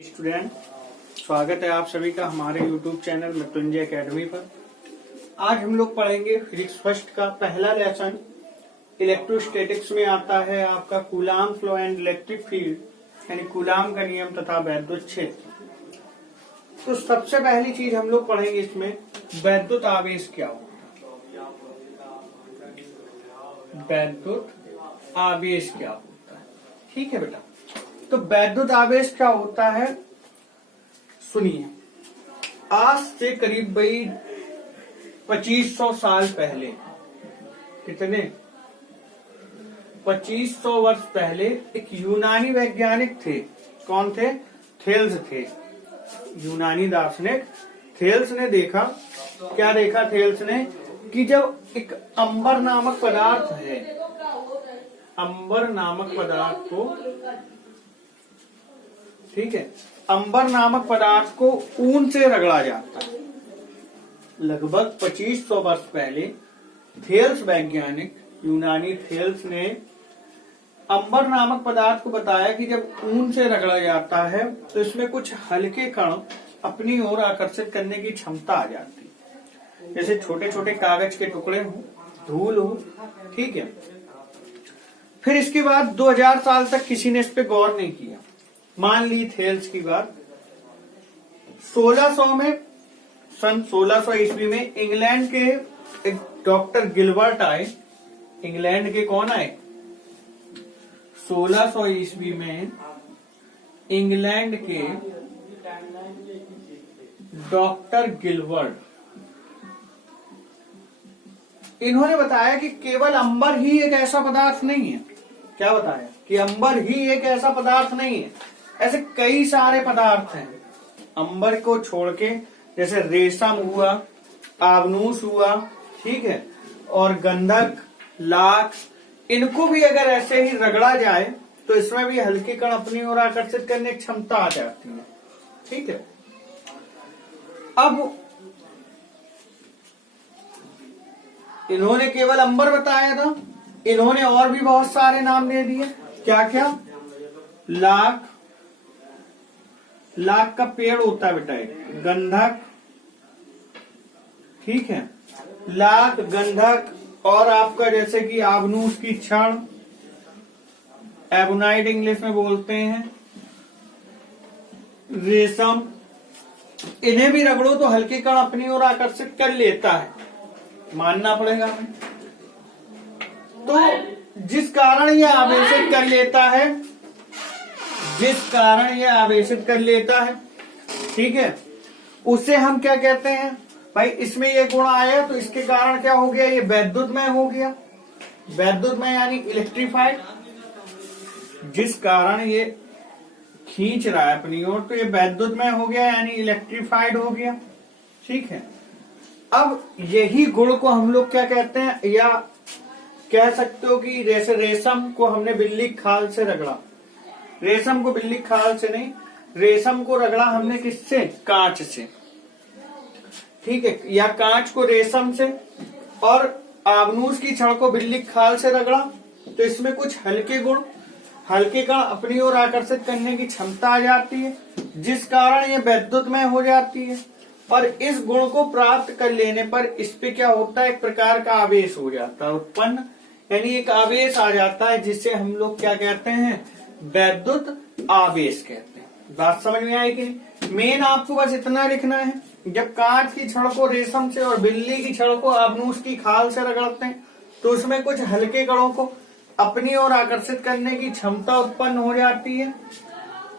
Student, स्वागत है आप सभी का हमारे YouTube चैनल मृत्युंजय एकेडमी पर। आज हम लोग पढ़ेंगे फिजिक्स फर्स्ट का पहला लेसन। इलेक्ट्रोस्टैटिक्स में आता है आपका coulomb flow and electric field यानी कूलाम का नियम तथा वैद्युत क्षेत्र। तो सबसे पहली चीज हम लोग पढ़ेंगे इसमें वैद्युत आवेश क्या होता है। वैद्युत आवेश क्या होता है, ठीक है बेटा। तो वैद्युत आवेश क्या होता है, सुनिए। आज से करीब भाई 2500 साल पहले, कितने 2500 वर्ष पहले एक यूनानी वैज्ञानिक थे। कौन थे? थेल्स थे। यूनानी दार्शनिक थेल्स ने देखा, क्या देखा थेल्स ने, कि जब एक अंबर नामक पदार्थ है, अंबर नामक पदार्थ को, ठीक है, अंबर नामक पदार्थ को ऊन से रगड़ा जाता है। लगभग 2500 वर्ष पहले थेल्स वैज्ञानिक यूनानी थेल्स ने अंबर नामक पदार्थ को बताया कि जब ऊन से रगड़ा जाता है तो इसमें कुछ हल्के कण अपनी ओर आकर्षित करने की क्षमता आ जाती है, जैसे छोटे छोटे कागज के टुकड़े हो, धूल हो, ठीक है। फिर इसके बाद 2000 साल तक किसी ने इस पे गौर नहीं किया। मान ली थेल्स की बात। 1600 में, सन 1600 ईस्वी में इंग्लैंड के एक डॉक्टर गिलबर्ट आए। इंग्लैंड के कौन आए? 1600 ईस्वी में इंग्लैंड के डॉक्टर गिलबर्ट, इन्होंने बताया कि केवल अंबर ही एक ऐसा पदार्थ नहीं है। क्या बताया? कि अंबर ही एक ऐसा पदार्थ नहीं है, ऐसे कई सारे पदार्थ हैं अंबर को छोड़ के, जैसे रेशम हुआ, आबनूस हुआ, ठीक है, और गंधक, लाख, इनको भी अगर ऐसे ही रगड़ा जाए तो इसमें भी हल्के कण अपनी ओर आकर्षित करने की क्षमता आ जाती है, ठीक है। अब इन्होंने केवल अंबर बताया था, इन्होंने और भी बहुत सारे नाम दे दिए। क्या क्या? लाख, लाख का पेड़ होता है बेटा एक, गंधक, ठीक है, लाख, गंधक, और आपका जैसे कि आबनूस की छड़, एबोनाइट इंग्लिश में बोलते हैं, रेशम, इन्हें भी रगड़ो तो हल्के कण अपनी ओर आकर्षित कर लेता है, मानना पड़ेगा हमें। तो जिस कारण यह आवेशित कर लेता है, जिस कारण यह आवेशित कर लेता है, ठीक है, उसे हम क्या कहते हैं भाई? इसमें ये गुण आया तो इसके कारण क्या हो गया? ये वैद्युतमय हो गया। वैद्युतमय यानी इलेक्ट्रीफाइड। जिस कारण ये खींच रहा है अपनी ओर तो ये वैद्युतमय हो गया यानी इलेक्ट्रीफाइड हो गया, ठीक है। अब यही गुण को हम लोग क्या कहते हैं, या कह सकते हो कि जैसे रेशम को हमने बिल्ली खाल से रगड़ा, रेशम को बिल्ली खाल से नहीं, रेशम को रगड़ा हमने किससे? कांच से, ठीक है, या कांच को रेशम से, और आबनूस की छड़ को बिल्ली खाल से रगड़ा तो इसमें कुछ हल्के गुण, हल्के कण अपनी ओर आकर्षित करने की क्षमता आ जाती है, जिस कारण ये वैद्युतमय हो जाती है। और इस गुण को प्राप्त कर लेने पर इस पे क्या होता है? एक प्रकार का आवेश हो जाता है उत्पन्न, यानी एक आवेश आ जाता है जिसे हम लोग क्या कहते हैं? वैद्युत आवेश कहते हैं। बात समझ में आई कि नहीं? मेन आपको बस इतना लिखना है, जब कांच की छड़ को रेशम से और बिल्ली की छड़ को आबनूस की खाल से रगड़ते हैं तो उसमें कुछ हल्के कणों को अपनी ओर आकर्षित करने की क्षमता उत्पन्न हो जाती है।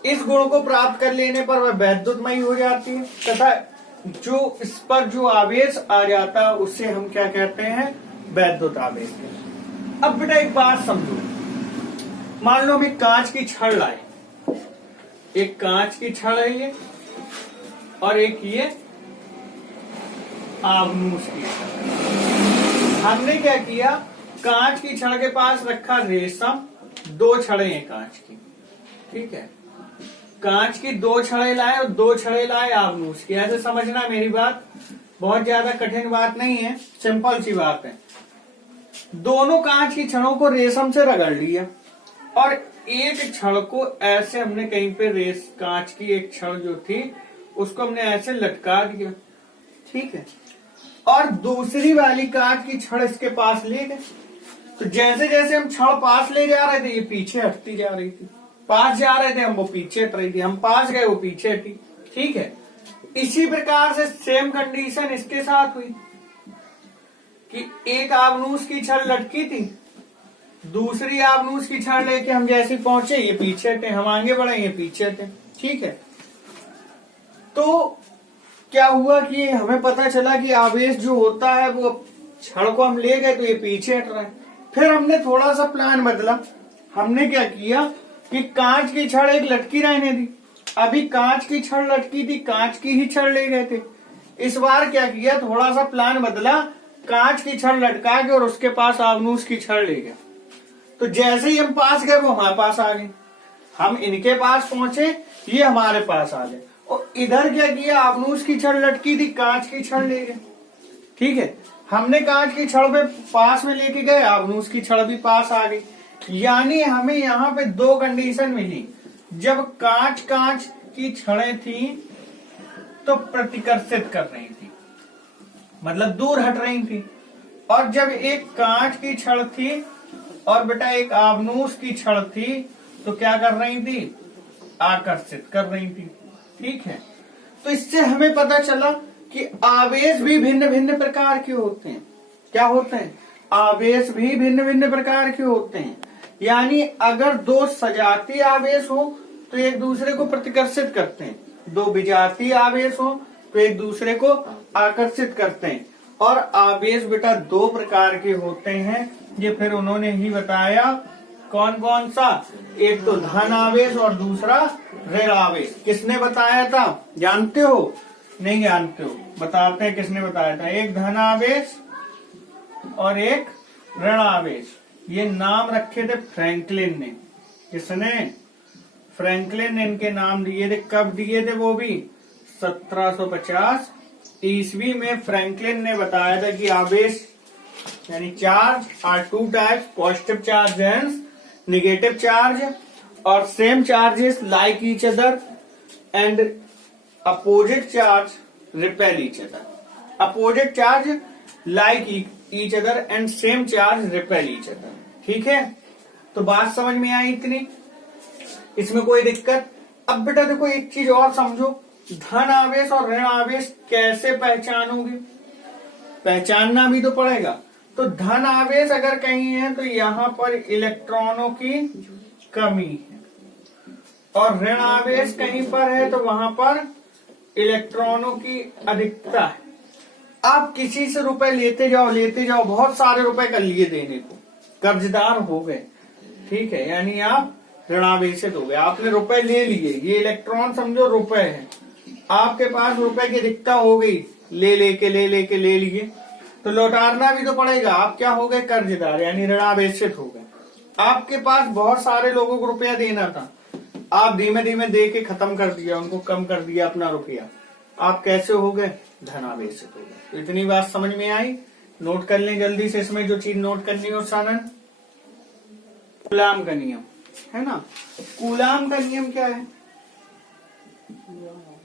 इस गुण को प्राप्त कर लेने पर वह वैद्युतमयी हो जाती है, तथा जो इस पर जो आवेश आ जाता है उससे हम क्या कहते हैं? वैद्युत आवेश। अब बेटा एक बात समझो, मान लो हम एक कांच की छड़ लाए, एक कांच की छड़ है ये, और एक ये आबनूस की छड़। हमने क्या किया? कांच की छड़ के पास रखा रेशम, दो छड़े हैं कांच की, ठीक है, कांच की दो छड़े लाए और दो छड़े लाए आबनूस की। ऐसे समझना मेरी बात, बहुत ज्यादा कठिन बात नहीं है, सिंपल सी बात है। दोनों कांच की छड़ों को रेशम से रगड़ लिया और एक छड़ को ऐसे हमने कहीं पे रेस कांच की एक छड़ जो थी उसको हमने ऐसे लटका दिया, ठीक है, और दूसरी वाली कांच की छड़ इसके पास ले गए। तो जैसे जैसे हम छड़ पास ले जा रहे थे ये पीछे हटती जा रही थी, पास जा रहे थे हम वो पीछे हट रही थी, हम पास गए वो पीछे हटी, ठीक है। इसी प्रकार से सेम कंडीशन इसके साथ हुई कि एक आबनूस की छड़ लटकी थी, दूसरी आबनूस की छड़ लेके हम जैसे पहुंचे ये पीछे हटे, हम आगे बढ़े ये पीछे हटे, ठीक है। तो क्या हुआ कि हमें पता चला कि आवेश जो होता है वो छड़ को हम ले गए तो ये पीछे हट रहा है। फिर हमने थोड़ा सा प्लान बदला, हमने क्या किया कि कांच की छड़ एक लटकी रहने दी, अभी कांच की छड़ लटकी थी, कांच की ही छड़ ले गए थे। इस बार क्या किया, थोड़ा सा प्लान बदला, कांच की छड़ लटका के और उसके पास आबनूस की छड़ ले गया। तो जैसे ही हम पास गए वो हमारे पास आ गए, हम इनके पास पहुंचे ये हमारे पास आ गए, और इधर क्या किया, आबनूस की छड़ लटकी थी, कांच की छड़ ले गए, ठीक है। हमने कांच की छड़ पे पास में लेके गए, आबनूस की छड़ भी पास आ गई। यानी हमें यहाँ पे दो कंडीशन मिली, जब कांच की छड़ें थी तो प्रतिकर्षित कर रही थी, मतलब दूर हट रही थी, और जब एक कांच की छड़ थी और बेटा एक आबनूस की छड़ थी तो क्या कर रही थी, आकर्षित कर रही थी, ठीक है। तो इससे हमें पता चला कि आवेश भी भिन्न भिन्न प्रकार के होते हैं। क्या होते हैं, आवेश भी भिन्न भिन्न प्रकार के होते हैं। यानी अगर दो सजातीय आवेश हो तो एक दूसरे को प्रतिकर्षित करते हैं, दो विजातीय आवेश हो तो एक दूसरे को आकर्षित करते हैं। और आवेश बेटा दो प्रकार के होते हैं, ये फिर उन्होंने ही बताया। कौन कौन सा, एक तो धन आवेश और दूसरा ऋण आवेश। किसने बताया था, जानते हो, नहीं जानते हो, बताते हैं किसने बताया था। एक धन आवेश और एक ऋण आवेश, ये नाम रखे थे फ्रैंकलिन ने। किसने, फ्रैंकलिन ने इनके नाम दिए थे। कब दिए थे, वो भी 1750 ईस्वी में फ्रैंकलिन ने बताया था कि आवेश यानी charge are two types, positive charge and negative charge, और same charges like each other and opposite charge repel each other. Opposite charge like each other and same charge repel each other, ठीक है। तो बात समझ में आई इतनी, इसमें कोई दिक्कत। अब बेटा देखो एक चीज और समझो, धन आवेश और ऋण आवेश कैसे पहचानोगे, पहचानना भी तो पड़ेगा। तो धन आवेश अगर कहीं है तो यहाँ पर इलेक्ट्रॉनों की कमी है, और ऋण आवेश कहीं पर है तो वहां पर इलेक्ट्रॉनों की अधिकता है। आप किसी से रुपए लेते जाओ, बहुत सारे रुपए कर लिए देने को, कर्जदार हो गए, ठीक है, यानी आप ऋणावेशित हो गए। आपने रुपए ले लिए, ये इलेक्ट्रॉन समझो रुपए है, आपके पास रुपए की अधिकता हो गई, ले लिए, तो लौटाना भी तो पड़ेगा। आप क्या हो गए, कर्जदार, यानी ऋणावेशित हो गए। आपके पास बहुत सारे लोगों को रुपया देना था, आप धीमे धीमे दे के खत्म कर दिया, उनको कम कर दिया अपना रुपया, आप कैसे हो गए, धनावेशित हो गए। तो इतनी बात समझ में आई, नोट कर लें जल्दी से, इसमें जो चीज नोट करनी हो सानन, कूलाम का नियम है ना। कूलाम का नियम क्या है,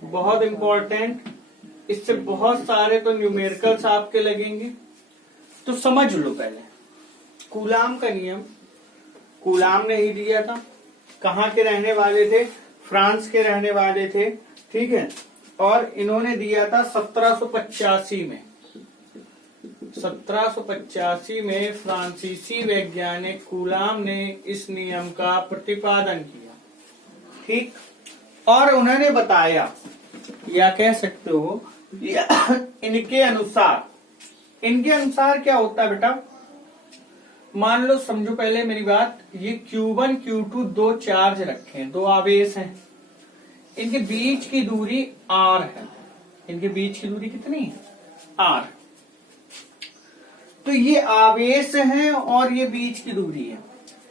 बहुत इंपॉर्टेंट, इससे बहुत सारे तो न्यूमेरिकल्स आपके लगेंगे, तो समझ लो पहले। कूलाम का नियम कूलाम ने ही दिया था, कहाँ के रहने वाले थे, फ्रांस के रहने वाले थे, ठीक है, और इन्होंने दिया था 1785 में। 1785 में फ्रांसीसी वैज्ञानिक कूलाम ने इस नियम का प्रतिपादन किया, ठीक। और उन्होंने बताया, या कह सकते हो इनके अनुसार क्या होता है बेटा, मान लो, समझो पहले मेरी बात, ये Q1 Q2 दो चार्ज रखे, दो आवेश हैं, इनके बीच की दूरी r है। इनके बीच की दूरी कितनी है, r। तो ये आवेश हैं और ये बीच की दूरी है।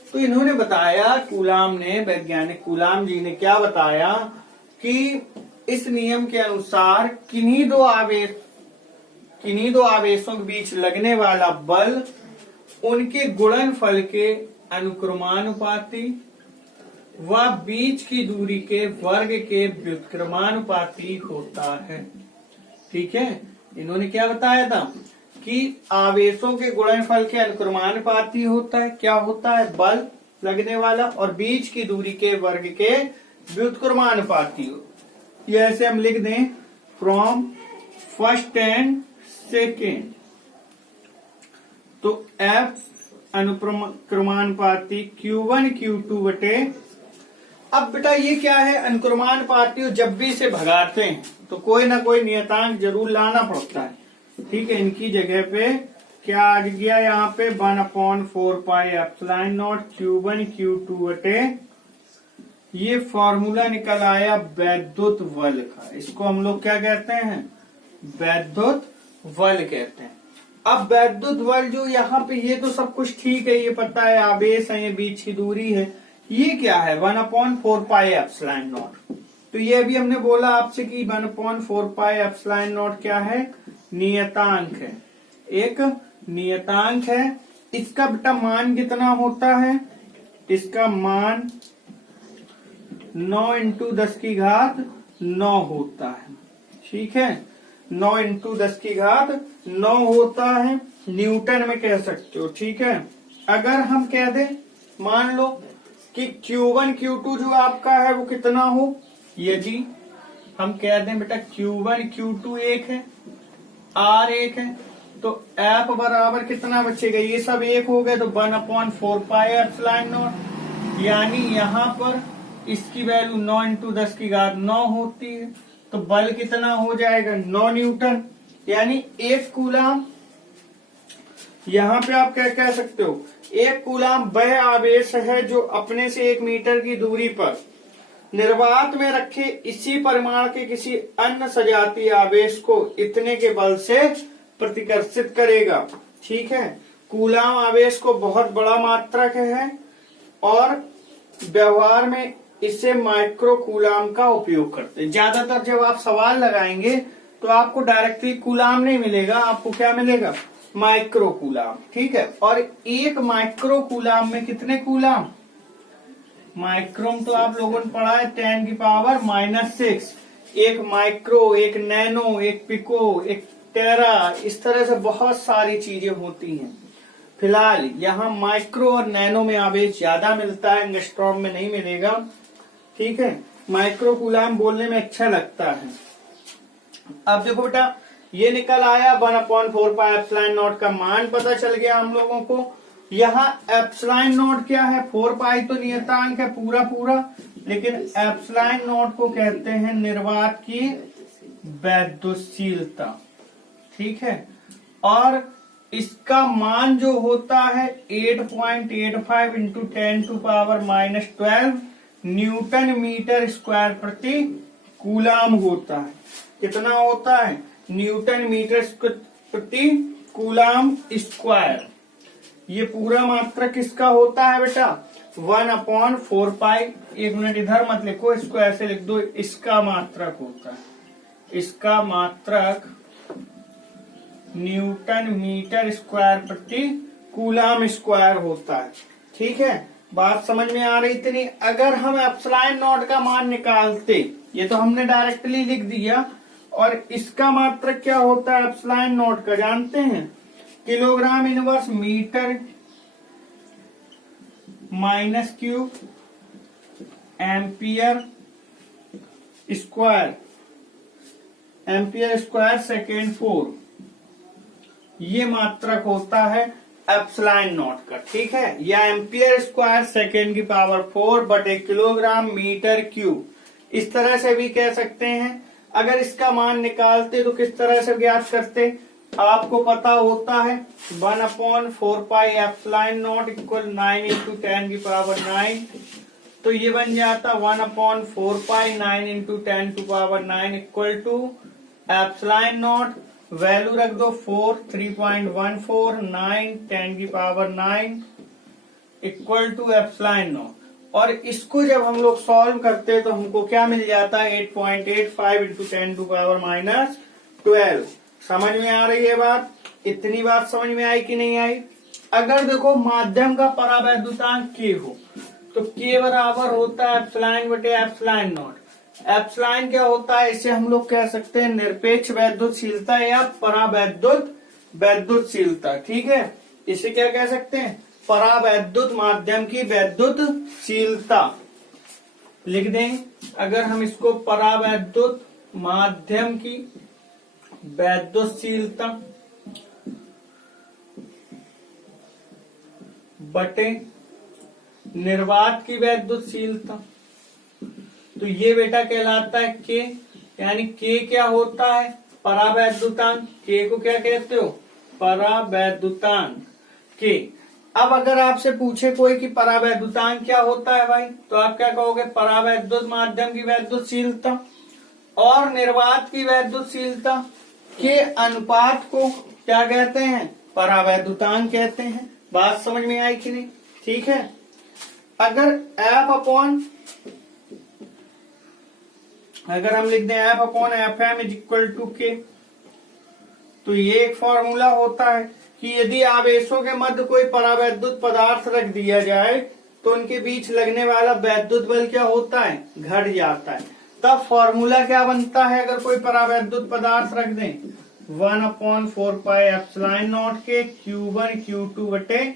तो इन्होंने बताया, कूलाम ने, वैज्ञानिक कूलाम जी ने क्या बताया कि इस नियम के अनुसार किन्हीं दो आवेशों के बीच लगने वाला बल उनके गुणनफल के अनुक्रमानुपाती वह बीच की दूरी के वर्ग के व्युत्क्रमानुपाती होता है। ठीक है, इन्होंने क्या बताया था कि आवेशों के गुणनफल के अनुक्रमानुपाती होता है। क्या होता है? बल लगने वाला, और बीच की दूरी के वर्ग के व्युत्क्रमानुपाती हो। ये ऐसे हम लिख दें, फ्रॉम फर्स्ट एंड सेकेंड। तो F अनुक्रमानुपाती Q1 Q2 बटे। अब बेटा ये क्या है? अनुक्रमानुपाती जब भी इसे भगाते हैं तो कोई ना कोई नियतांक जरूर लाना पड़ता है। ठीक है, इनकी जगह पे क्या आ गया यहाँ पे? 1/4 pi epsilon not Q1 Q2 बटे। ये फॉर्मूला निकल आया वैद्युत बल का। इसको हम लोग क्या कहते हैं? वैद्युत बल कहते हैं। अब वैद्युत बल जो यहाँ पे, ये तो सब कुछ ठीक है, ये पता है आवेश है, ये बीच की दूरी है। ये क्या है? 1/4 पाई एप्सिलॉन नॉट। तो ये अभी हमने बोला आपसे कि 1/4 पाई एप्सिलॉन नॉट क्या है? नियतांक है, एक नियतांक है। इसका बेटा मान कितना होता है? इसका मान 9 × 10⁹ होता है। ठीक है, 9 × 10⁹ होता है, न्यूटन में कह सकते हो। ठीक है, अगर हम कह दें, मान लो कि Q1 Q2 जो आपका है वो कितना हो, यदि हम कह दें बेटा Q1 Q2 एक है, R एक है, तो F बराबर कितना बचेगा? ये सब एक हो गए तो 1/4 पाई एप्सिलॉन नॉट। यानी यहाँ पर इसकी वैल्यू 9 × 10⁹ होती है। तो बल कितना हो जाएगा? 9 न्यूटन। यानी 1 कूलाम, यहाँ पे आप क्या कह सकते हो? 1 कूलाम वह आवेश है जो अपने से 1 मीटर की दूरी पर निर्वात में रखे इसी परिमाण के किसी अन्य सजातीय आवेश को इतने के बल से प्रतिकर्षित करेगा। ठीक है, कूलाम आवेश को बहुत बड़ा मात्रक है और व्यवहार में इसे माइक्रो कूलाम का उपयोग करते हैं। ज्यादातर जब आप सवाल लगाएंगे तो आपको डायरेक्टली कूलाम नहीं मिलेगा, आपको क्या मिलेगा? Micro coulomb. ठीक है, और एक माइक्रो कूलाम में कितने कूलाम? माइक्रोम तो आप लोगों ने पढ़ा है 10⁻⁻6। एक माइक्रो, एक नैनो, एक पिको, एक टेरा, इस तरह से बहुत सारी चीजें होती हैं। फिलहाल यहाँ माइक्रो और नैनो में आवेश ज्यादा मिलता है, एंगस्ट्रॉम में नहीं मिलेगा। ठीक है, माइक्रो कूलाम बोलने में अच्छा लगता है। अब देखो बेटा, ये निकल आया 1/4 पाई एप्सिलॉन नॉट का मान पता चल गया हम लोगों को। यहाँ एप्सिलॉन नॉट क्या है? 4 पाई तो नियतांक है पूरा पूरा, लेकिन एप्सिलॉन नॉट को कहते हैं निर्वात की वैद्युतशीलता। ठीक है, और इसका मान जो होता है 8.85 × 10⁻⁻12 न्यूटन मीटर स्क्वायर प्रति कूलाम होता है। कितना होता है? न्यूटन मीटर प्रति कूलाम स्क्वायर। ये पूरा मात्रक किसका होता है बेटा? 1/4 पाई। 1 मिनट इधर मत लिखो, इसको ऐसे लिख दो, इसका मात्रक होता है। इसका मात्रक न्यूटन मीटर स्क्वायर प्रति कूलाम स्क्वायर होता है। ठीक है, बात समझ में आ रही इतनी? अगर हम एप्सिलॉन नॉट का मान निकालते, ये तो हमने डायरेक्टली लिख दिया, और इसका मात्रक क्या होता है एप्सिलॉन नॉट का जानते हैं? Kilogram inverse metre -cube ampere square second 4, ये मात्रक होता है एप्सिलॉन नॉट का। ठीक है, या एम्पियर स्क्वायर सेकेंड की पावर 4 बटे किलोग्राम मीटर क्यूब, इस तरह से भी कह सकते हैं। अगर इसका मान निकालते तो किस तरह से ज्ञात करते? आपको पता होता है 1/4 पाई एप्सिलॉन नॉट इक्वल 9 × 10⁹ तो ये बन जाता 1/4 pi 9 × 10⁹ equal to epsilon naught, value रख दो 4, 3.14, 9, 10⁹ इक्वल टू एप्सिलॉन नॉट। और इसको जब हम लोग सॉल्व करते हैं तो हमको क्या मिल जाता है? 8.85 × 10⁻12। समझ में आ रही है बात? इतनी बात समझ में आई कि नहीं आई? अगर देखो माध्यम का परावैद्युतांक K हो तो K बराबर होता है एप्सिलॉन बटे एप्सिलॉन नॉट। एप्सिलॉन क्या होता है, इसे हम लोग कह सकते हैं निरपेक्ष वैद्युतशीलता या परावैद्युत वैद्युतशीलता। ठीक है, इसे क्या कह सकते हैं, परावैद्युत माध्यम की वैद्युतशीलता लिख दें। अगर हम इसको परावैद्युत माध्यम की वैद्युतशीलता बटे निर्वात की वैद्युतशीलता, तो ये बेटा कहलाता है के, यानी के क्या होता है, परावैद्युतांक। के को क्या कहते हो, परावैद्युतांक के। अब अगर आपसे पूछे कोई कि परावैद्युतांक क्या होता है भाई, तो आप क्या कहोगे, परावैद्युत माध्यम की वैद्युतशीलता और निर्वात की वैद्युतशीलता के अनुपात को क्या कहते हैं, परावैद्युतांक कहते हैं। बात समझ में आई कि नहीं? ठीक है, अगर हम लिख दें F upon F M is equal to K, तो ये एक फॉर्मूला होता है कि यदि आवेशों के मध्य कोई परावैद्युत पदार्थ रख दिया जाए तो उनके बीच लगने वाला वैद्युत बल क्या होता है, घट जाता है। तब फॉर्मूला क्या बनता है, अगर कोई परावैद्युत पदार्थ रख दें, 1/4πε0 के Q1 Q2 बटे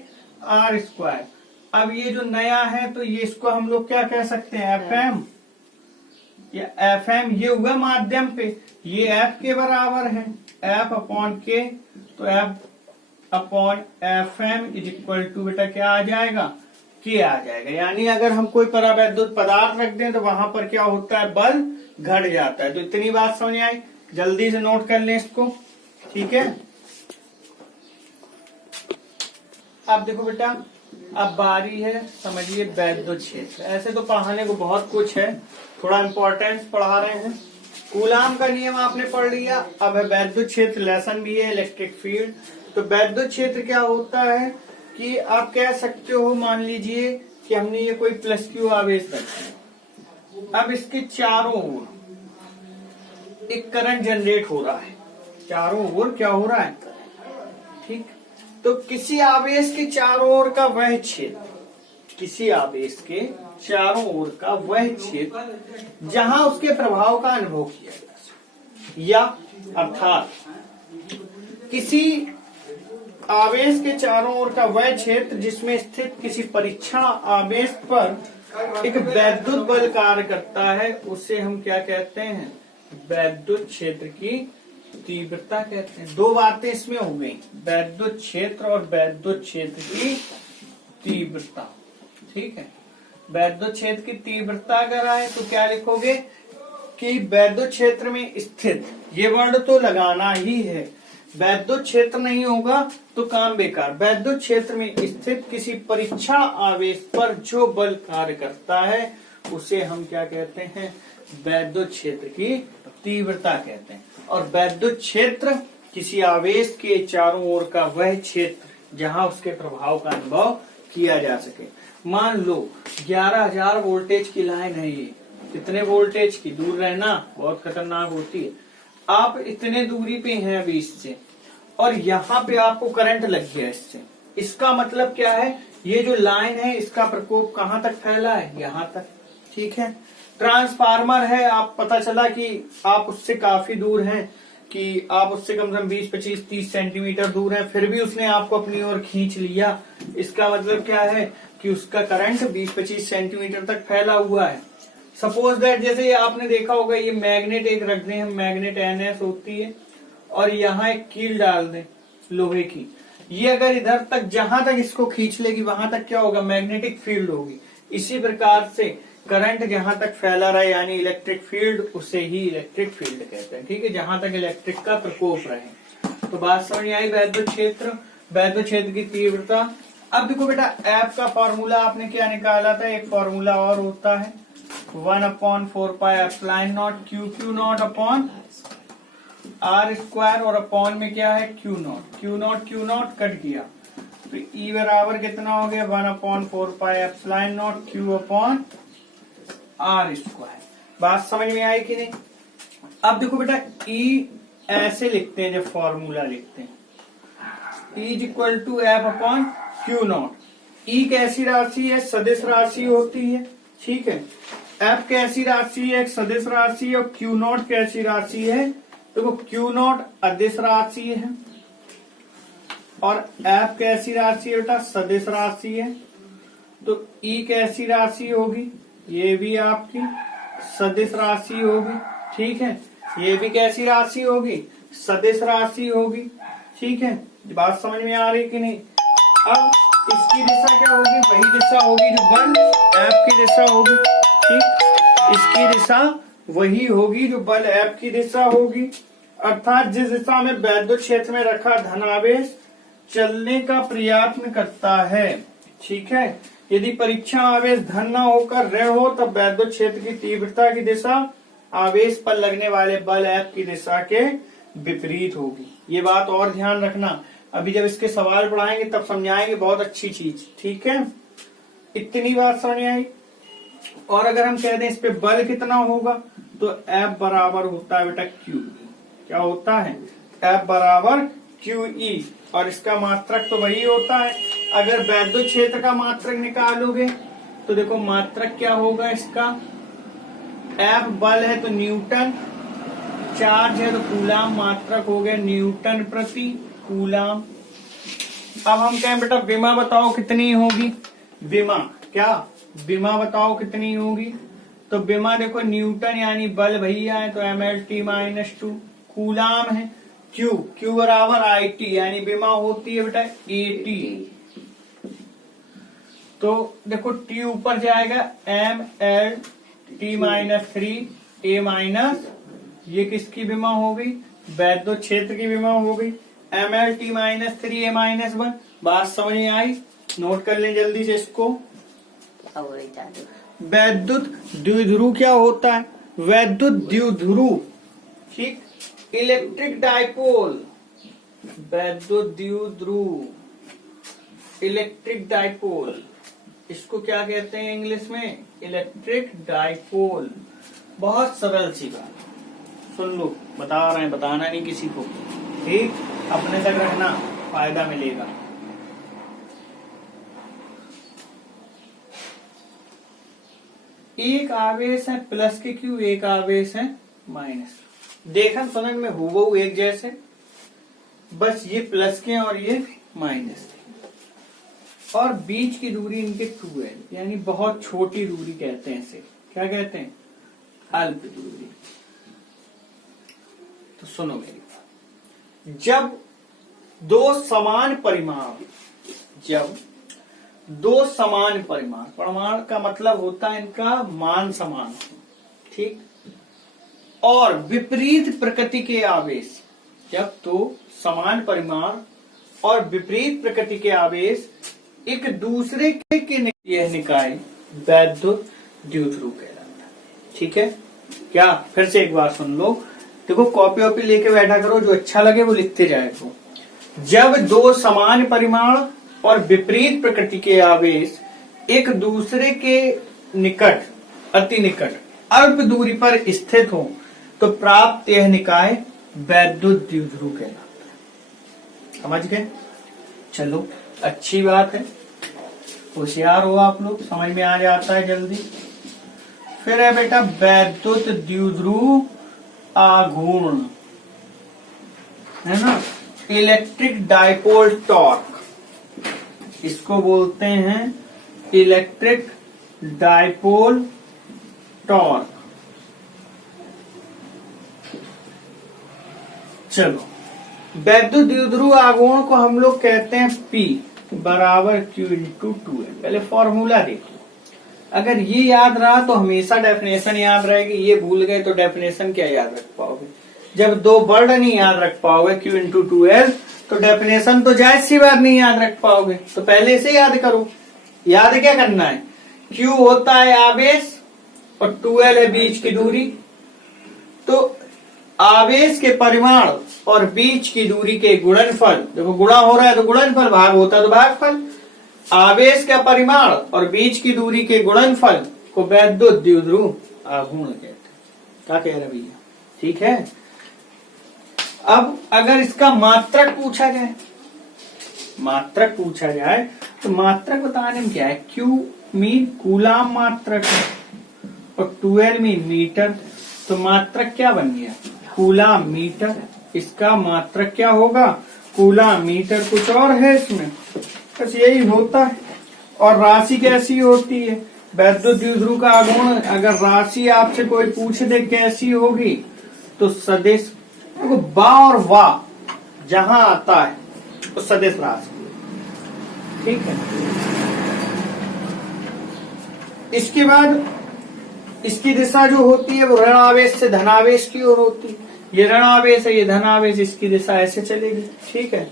R स्क्वायर। अब ये जो नया है तो ये इसको हम लोग क्या कह सकते हैं, FM या FM। ये हुआ माध्यम पे, ये F के बराबर है, F अपॉन के, तो F upon FM is equal to बेटा क्या आ जाएगा, के आ जाएगा। यानी अगर हम कोई परावैद्युत पदार्थ रख दें तो वहां पर क्या होता है, बल घट जाता है। तो इतनी बात समझ आई, जल्दी से नोट कर लें इसको। ठीक है, अब देखो बेटा, अब बारी है समझिए वैद्युत क्षेत्र। ऐसे तो पढ़ाने को बहुत कुछ है, थोड़ा इंपॉर्टेंस पढ़ा रहे हैं। कूलाम का नियम आपने पढ़ लिया, अब है वैद्युत क्षेत्र, लेसन भी है, इलेक्ट्रिक फील्ड। तो वैद्युत क्षेत्र क्या होता है कि आप कह सकते हो, मान लीजिए कि हमने ये कोई प्लस क्यू आवेश रखा, अब इसके चारों ओर एक करंट जनरेट हो रहा है, चारों ओर क्या हो रहा है, ठीक। तो किसी आवेश के चारों ओर का वह क्षेत्र, किसी आवेश के चारों ओर का वह क्षेत्र जहां उसके प्रभाव का अनुभव किया जा सके, या अर्थात किसी आवेश के चारों ओर का वह क्षेत्र जिसमें स्थित किसी परीक्षण आवेश पर एक वैद्युत बल कार्य करता है, उसे हम क्या कहते हैं, वैद्युत क्षेत्र की तीव्रता कहते हैं। दो बातें इसमें हो गई, वैद्युत क्षेत्र और वैद्युत क्षेत्र की तीव्रता। ठीक है, वैद्युत क्षेत्र की तीव्रता अगर आए तो क्या लिखोगे कि वैद्युत क्षेत्र में स्थित, ये वर्ण तो लगाना ही है, वैद्युत क्षेत्र नहीं होगा तो काम बेकार। वैद्युत क्षेत्र में स्थित किसी परीक्षण आवेश पर जो बल कार्य करता है उसे हम क्या कहते हैं, वैद्युत क्षेत्र की तीव्रता कहते हैं। और वैद्युत क्षेत्र किसी आवेश के चारों ओर का वह क्षेत्र जहां उसके प्रभाव का अनुभव किया जा सके। मान लो 11,000 वोल्टेज की लाइन है, ये कितने वोल्टेज की, दूर रहना बहुत खतरनाक होती है। आप इतने दूरी पे हैं अभी इससे, और यहाँ पे आपको करंट लग गया इससे, इसका मतलब क्या है, ये जो लाइन है इसका प्रकोप कहाँ तक फैला है, यहाँ तक। ठीक है, ट्रांसफार्मर है, आप पता चला कि आप उससे काफी दूर हैं, कि आप उससे कम से कम 20, 25, 30 सेंटीमीटर दूर हैं, फिर भी उसने आपको अपनी ओर खींच लिया। इसका मतलब क्या है कि उसका करंट 20-25 सेंटीमीटर तक फैला हुआ है। सपोज दैट, जैसे आपने देखा होगा, ये मैग्नेट एक रख दें हम, मैग्नेट NS होती है, और यहाँ एक कील डाल दें लोहे की, ये अगर इधर तक, जहां तक इसको खींच लेगी वहां तक क्या होगा, मैग्नेटिक फील्ड होगी। इसी प्रकार से करंट जहां तक फैला रहा है यानी इलेक्ट्रिक फील्ड, उसे ही इलेक्ट्रिक फील्ड कहते हैं। ठीक है, जहां तक इलेक्ट्रिक का प्रकोप रहे। तो बात समझ आई, वैद्युत क्षेत्र, वैद्युत क्षेत्र की तीव्रता। अब देखो बेटा, एफ का फॉर्मूला आपने क्या निकाला था, एक फॉर्मूला और होता है 1/4πε0 Q0 अपॉन R स्क्वायर, और अपॉन में क्या है Q0 कट किया, तो E बराबर कितना हो गया, 1/4πε0 Q अपॉन R स्क्वायर। बात समझ में आई कि नहीं? अब देखो बेटा, E ऐसे लिखते हैं, जब फॉर्मूला लिखते हैं, E is equal to F upon Q0। E कैसी राशि है, सदिश राशि होती है, ठीक है। एफ कैसी राशि है, एक सदिश राशि है। और क्यू नॉट कैसी राशि है, देखो क्यू नॉट अदिश राशि है और एफ कैसी राशि है बेटा, सदिश राशि है। तो ई कैसी राशि होगी, ये भी आपकी सदिश राशि होगी, ठीक है। ये भी कैसी राशि होगी, सदिश राशि होगी, ठीक है। बात समझ में आ रही कि नहीं। अब इसकी दिशा क्या होगी, वही दिशा होगी जो बल एफ की दिशा होगी, ठीक। इसकी दिशा वही होगी जो बल एफ की दिशा होगी। अर्थात जिस दिशा में वैद्युत क्षेत्र में रखा धनावेश चलने का प्रयत्न करता है, ठीक है। यदि परीक्षण आवेश धन न होकर ऋण हो तब वैद्युत क्षेत्र की तीव्रता की दिशा आवेश पर लगने वाले बल एफ की दिशा के विपरीत होगी। ये बात और ध्यान रखना, अभी जब इसके सवाल पढ़ाएंगे तब समझाएंगे, बहुत अच्छी चीज, ठीक है। इतनी बात समझ आई। और अगर हम कह दें इस पे बल कितना होगा, तो F बराबर होता है बेटा क्यू। क्या होता है, F बराबर क्यू ई, और इसका मात्रक तो वही होता है। अगर वैद्युत क्षेत्र का मात्रक निकालोगे तो देखो मात्रक क्या होगा इसका, F बल है तो न्यूटन, चार्ज है तो कूलाम, मात्रक हो गया न्यूटन प्रति कूलाम। अब हम कहें बेटा विमा बताओ कितनी होगी, विमा क्या, विमा बताओ कितनी होगी। तो विमा देखो न्यूटन यानी बल भैया है तो mlt-2, कूलाम है Q, Q बराबर IT यानी विमा होती है बेटा AT। तो देखो T ऊपर जाएगा mlt-3 A माइनस, ये किसकी विमा हो गई, वैद्युत क्षेत्र की विमा हो गई, mlt-3 A माइनस 1। बात समझ में आई, नोट कर लें जल्दी से इसको। वैद्युत द्विध्रुव क्या होता है, वैद्युत द्विध्रुव, ठीक। इलेक्ट्रिक डाइपोल, वैद्युत द्विध्रुव, इलेक्ट्रिक डाइपोल, इसको क्या कहते हैं इंग्लिश में, इलेक्ट्रिक डाइपोल। बहुत सरल सी बात, सुन लो, बता रहे हैं, बताना नहीं किसी को, ठीक। अपने तक रखना, फायदा मिलेगा। एक आवेश है प्लस के क्यू, एक आवेश है माइनस। देखा समझ में हूबहू एक जैसे, बस ये प्लस के और ये माइनस के, और बीच की दूरी इनके 2L, यानी बहुत छोटी दूरी कहते हैं इसे, क्या कहते हैं, अल्प दूरी। तो सुनो मेरी बात, जब दो समान परिमाण, परिमाण का मतलब होता है इनका मान समान, ठीक। और विपरीत प्रकृति के आवेश, जब दो समान परिमाण और विपरीत प्रकृति के आवेश एक दूसरे के यह निकाय वैद्युत द्विध्रुव कहलाता है, ठीक है। क्या, फिर से एक बार सुन लो, देखो कॉपी वॉपी लेके बैठा करो, जो अच्छा लगे वो लिखते जाए। तो जब दो समान परिमाण और विपरीत प्रकृति के आवेश एक दूसरे के निकट, अति निकट, अल्प दूरी पर स्थित हो तो प्राप्त यह निकाय वैद्युत द्विध्रुव कहलाता है। समझ गए, चलो अच्छी बात है, होशियार हो आप लोग, समझ में आ जाता है जल्दी। फिर है बेटा वैद्युत द्विध्रुव आघूर्ण, है ना, इलेक्ट्रिक डाइपोल टॉर्क, इसको बोलते हैं इलेक्ट्रिक डाइपोल टॉर्क। चलो, वैद्युत द्विध्रुव आघूर्ण को हम लोग कहते हैं P बराबर Q इंटू 2L। पहले फॉर्मूला देखो, अगर ये याद रहा तो हमेशा डेफिनेशन याद रहेगी, ये भूल गए तो डेफिनेशन क्या याद रख पाओगे। जब दो वर्ड नहीं याद रख पाओगे Q इंटू 2L तो डेफिनेशन तो जायज सी बात नहीं याद रख पाओगे, तो पहले से याद करो। याद क्या करना है, Q होता है आवेश और 2L है बीच की दूरी। तो आवेश के परिमाण और बीच की दूरी के गुणनफल, देखो गुणा हो रहा है तो गुणनफल, भाग होता है तो भागफल। आवेश का परिमाण और बीच की दूरी के गुणनफल को वैद्युत द्विध्रुव आघूर्ण कहते हैं। क्या कह रहे भैया, ठीक है। अब अगर इसका मात्रक पूछा जाए, तो मात्रक बताने में क्या है, क्यू मीन कूलाम मात्रक है और 12 मीन मीटर। तो मात्रक क्या बन गया, कूलाम मीटर। इसका मात्रक क्या होगा, कूलाम मीटर। कुछ और है इसमें, बस यही होता है। और राशि कैसी होती है, वैद्युत द्विध्रुव का आघूर्ण। अगर राशि आपसे कोई पूछ दे कैसी होगी, तो सदिश, देखो बा और वा जहां आता है तो सदिश राशि, ठीक है। इसके बाद इसकी दिशा जो होती है वो ऋण आवेश से धनावेश की ओर होती है। ये ऋण आवेश है, ये धनावेश, इसकी दिशा ऐसे चलेगी, ठीक है।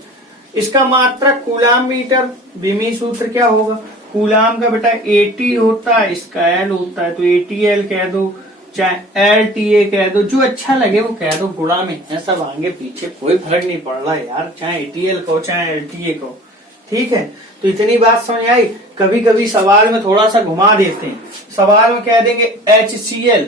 इसका मात्रक कूलाम मीटर। विमी सूत्र क्या होगा, कूलाम का बेटा AT होता है, इसका L होता है, तो ATL कह दो, चाहे LTA कह दो, जो अच्छा लगे वो कह दो। गुणा में है सब, आगे पीछे कोई फर्क नहीं पड़ रहा यार, चाहे ATL कहो चाहे LTA कहो, ठीक है। तो इतनी बात समझ आई। कभी कभी सवाल में थोड़ा सा घुमा देते हैं, सवाल में कह देंगे HCl,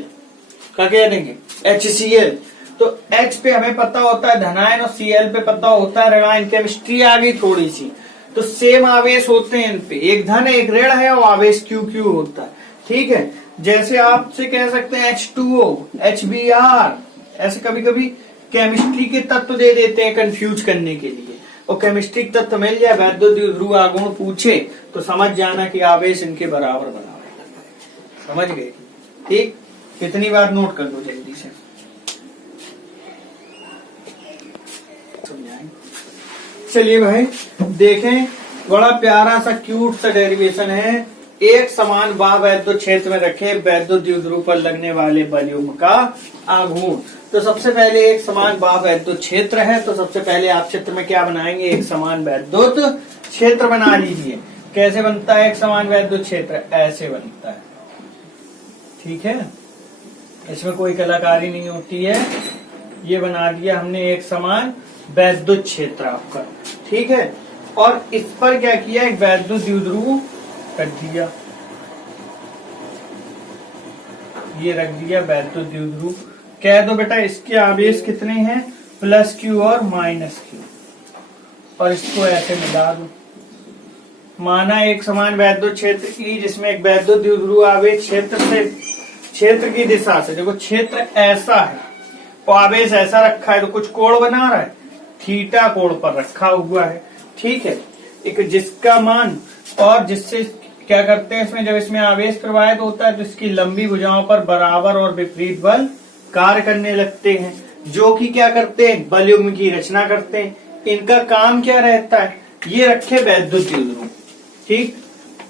क्या कह देंगे, HCl। तो H पे हमें पता होता है धनायन और Cl पे पता होता है ऋणायन। केमिस्ट्री आ गई थोड़ी सी, तो सेम आवेश होते हैं इन पे, एक धन एक ऋण है और आवेश QQ होता है, ठीक है। जैसे आपसे कह सकते हैं H2O, HBr, ऐसे कभी कभी केमिस्ट्री के तत्व दे देते हैं कंफ्यूज करने के लिए। और केमिस्ट्री तत्व मिल जाए, वैद्युत द्विध्रुव आघूर्ण पूछे तो समझ जाना कि आवेश इनके बराबर बराबर, समझ गए, ठीक। इतनी बात नोट कर लो जल्दी से, चलिए भाई देखें, बड़ा प्यारा सा क्यूट सा डेरिवेशन है। एक समान बाह वैद्युत क्षेत्र में रखे वैद्युत द्विध्रुव पर लगने वाले बलयुग्म का आघूर्ण। तो सबसे पहले एक समान बाह वैद्युत क्षेत्र है, तो सबसे पहले आप चित्र में क्या बनाएंगे, एक समान वैद्युत क्षेत्र बना लीजिए। कैसे बनता है एक समान वैद्युत क्षेत्र, ऐसे बनता है, ठीक है। इसमें कोई कलाकारी नहीं होती है। ये बना दिया हमने एक समान वैद्युत क्षेत्र आपका, ठीक है। और इस पर क्या किया, एक वैद्युत द्विध्रुव कर दिया, ये रख दिया वैद्युत द्विध्रुव। कह दो बेटा इसके आवेश कितने हैं, +Q और -Q, और इसको ऐसे मिला दो। माना एक समान वैद्युत क्षेत्र की, जिसमें एक वैद्युत द्विध्रुव आवेश क्षेत्र की दिशा से, देखो क्षेत्र ऐसा है और आवेश ऐसा रखा है, तो कुछ कोण बना रहा है, थीटा कोण पर रखा हुआ है, ठीक है। एक जिसका मान, और जिससे क्या करते हैं इसमें, जब इसमें आवेश प्रवाहित होता है तो इसकी लंबी भुजाओं पर बराबर और विपरीत बल कार्य करने लगते हैं, जो कि क्या करते हैं, बलयुग्म की रचना करते हैं। इनका काम क्या रहता है, ये रखे वैद्युत द्विध्रुव, ठीक।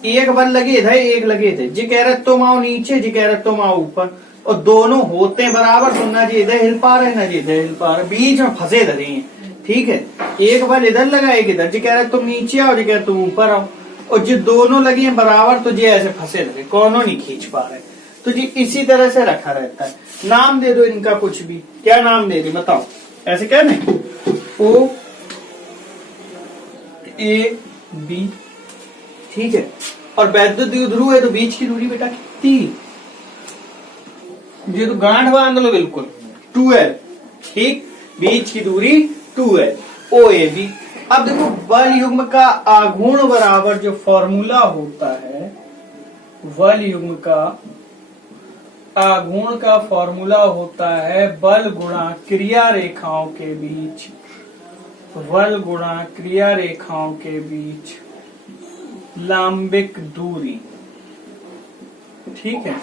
एक बल लगे इधर, एक लगे इधर, जी कह रहे तुम आओ नीचे, जी कह रहे तुम आओ ऊपर, और दोनों होते हैं बराबर, तो ना जी इधर हिल पा रहे ना जी इधर हिल पा रहे, बीच में फंसे धरे हैं, ठीक है। एक बल इधर लगा, एक इधर, जी कह रहे तुम नीचे आओ, जी कह रहे तुम ऊपर आओ, और जो दोनों लगे हैं बराबर, तो जी ऐसे फंसे लगे, कोनो नहीं खींच पा रहे, तो जी इसी तरह से रखा रहता है। नाम दे दो इनका कुछ भी, क्या नाम दे दे बताओ, ऐसे क्या नहीं, O A B, ठीक है। और वैद्युत द्विध्रुव है तो बीच की दूरी बेटा कितनी, ये तो गांठ बांध लो बिल्कुल, 2L, ठीक। बीच की दूरी 2L, OAB। अब देखो बल युग्म का आघूर्ण बराबर जो फॉर्मूला होता है, बल युग्म का आघूर्ण का फॉर्मूला होता है बल गुणा क्रिया रेखाओं के बीच, बल गुणा क्रिया रेखाओं के बीच लांबिक दूरी, ठीक है।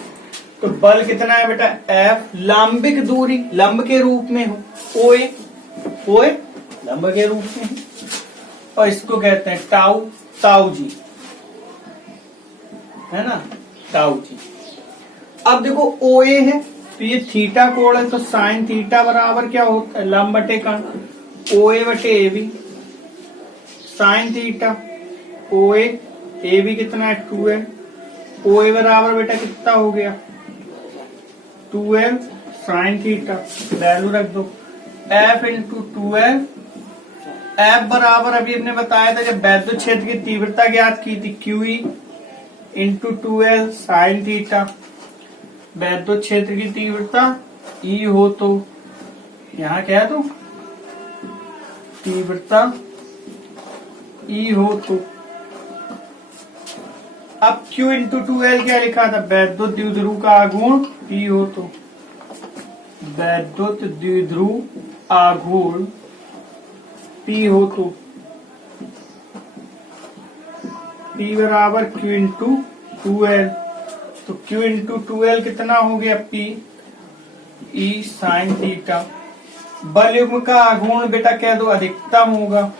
तो बल कितना है बेटा F, लांबिक दूरी लंब के रूप में हो, OA लंब के रूप में, और इसको कहते हैं टाउ, टाउ जी, है ना, टाउ जी। अब देखो OA है तो ये थीटा कोण है, तो साइन थीटा बराबर क्या होता है, लंब बटे कर्ण, OA बटे AB, sine theta OA, AB कितना है 2L, OA बराबर बेटा कितना हो गया 2L साइन थीटा, वैल्यू रख दो F इंटू 2L। F बराबर अभी हमने बताया था जब वैद्युत क्षेत्र की तीव्रता ज्ञात की थी, QE into 2L sine theta. वैद्युत क्षेत्र की तीव्रता E हो तो यहाँ क्या है, तो तीव्रता E हो तो अब Q इंटू 2L क्या लिखा था, वैद्युत द्विध्रुव का आघूर्ण P हो तो वैद्युत द्विध्रुव आघूर्ण P हो तो P बराबर Q इंटू 2L। तो Q इंटू 2L कितना हो गया, P E साइन थीटा। बलयुग्म का आघूर्ण बेटा कह दो अधिकतम होगा,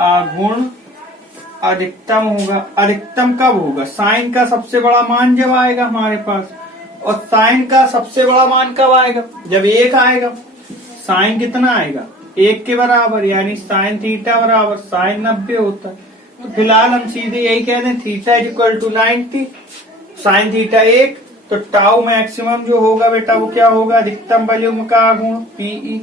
आघूर्ण अधिकतम होगा। अधिकतम कब होगा, साइन का सबसे बड़ा मान जब आएगा हमारे पास। और साइन का सबसे बड़ा मान कब आएगा, जब 1 आएगा। साइन कितना आएगा, 1 के बराबर, यानी साइन थीटा बराबर साइन 90 होता है। तो फिलहाल हम सीधे यही कह दें, theta is equal to 90, sine theta 1। तो टाउ मैक्सिमम जो होगा बेटा वो क्या होगा, अधिकतम बलयुग्म का आघूर्ण पीई।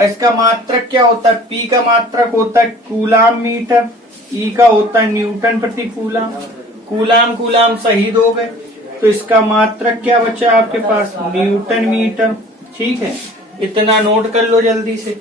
इसका मात्रक क्या होता है, पी का मात्रक होता है कूलाम मीटर, ई का होता है न्यूटन प्रति कूलाम। कूलाम कूलाम शहीद हो गए, तो इसका मात्रक क्या बचा आपके पास, न्यूटन मीटर। ठीक है, इतना नोट कर लो जल्दी से।